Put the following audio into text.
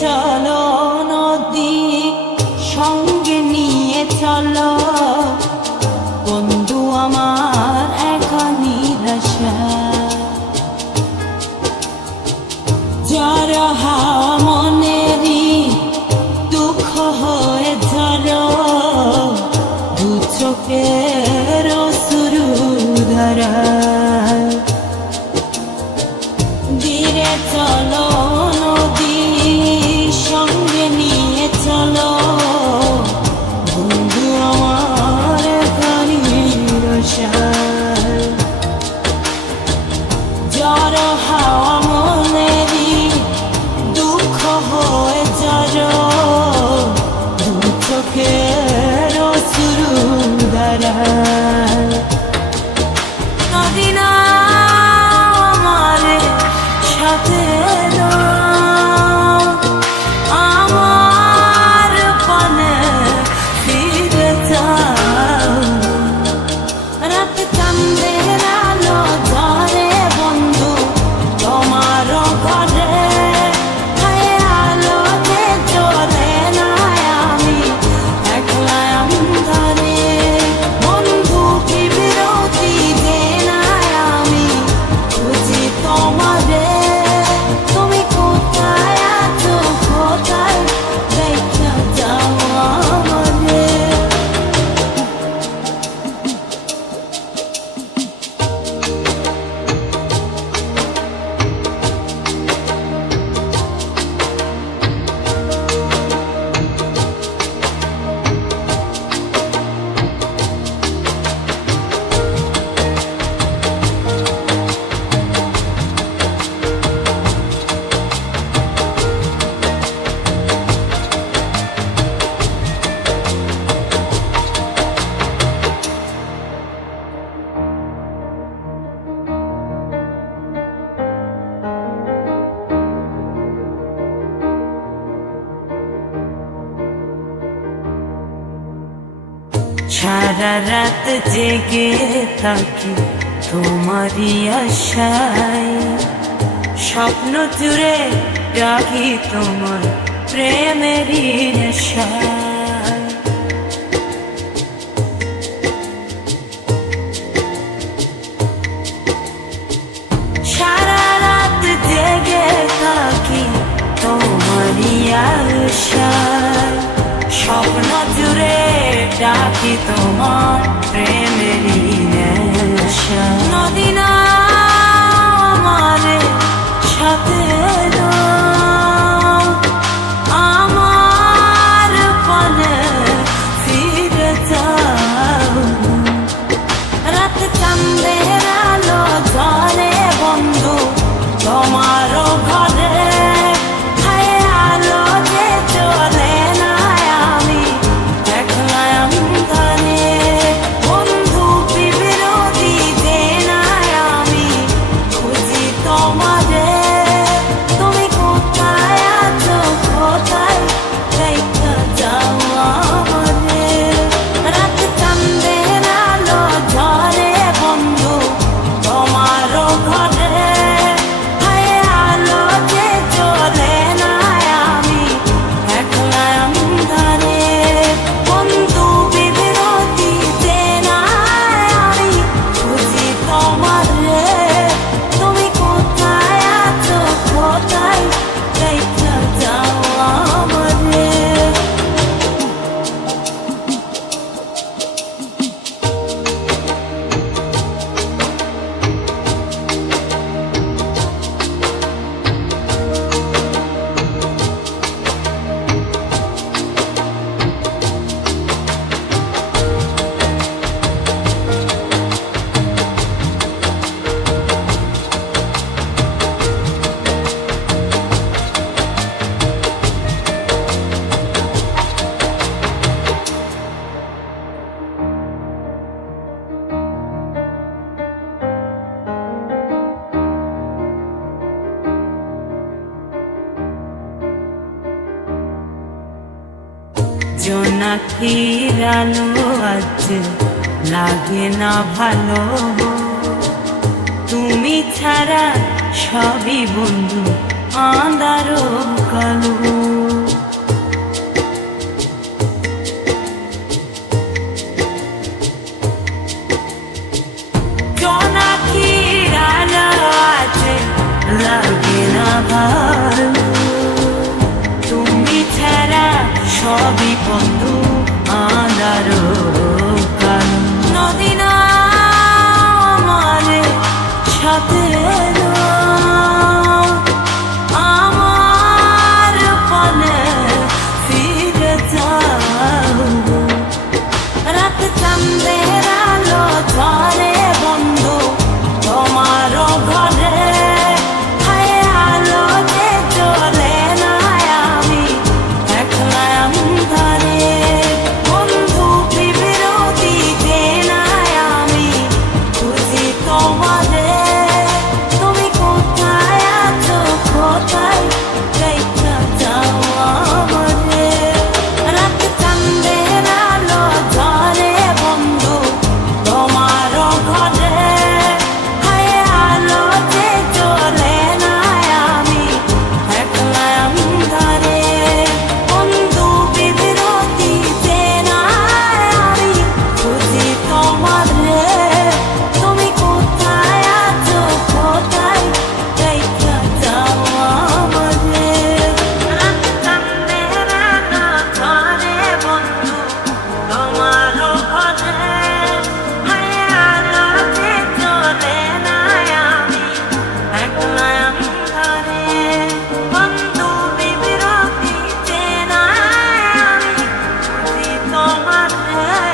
চলো নদী সঙ্গে নিয়ে চলো। বন্ধু আমার একা নিরাশা। যারা মনেরই দুঃখ হয়ে ধরো দু চোখের শুরু ধারা। সারা রাত জেগে থাকি তোমারই আশায়। স্বপ্ন জুড়ে ডাকি তোমার প্রেমেরই নেশায়। दे दो জোনাকির আলো আজ লাগে না ভালো তুমি ছাড়া সবই বন্ধু আঁধারও কালো সবই বন্ধু আনারো নদী না আমার সাথে high.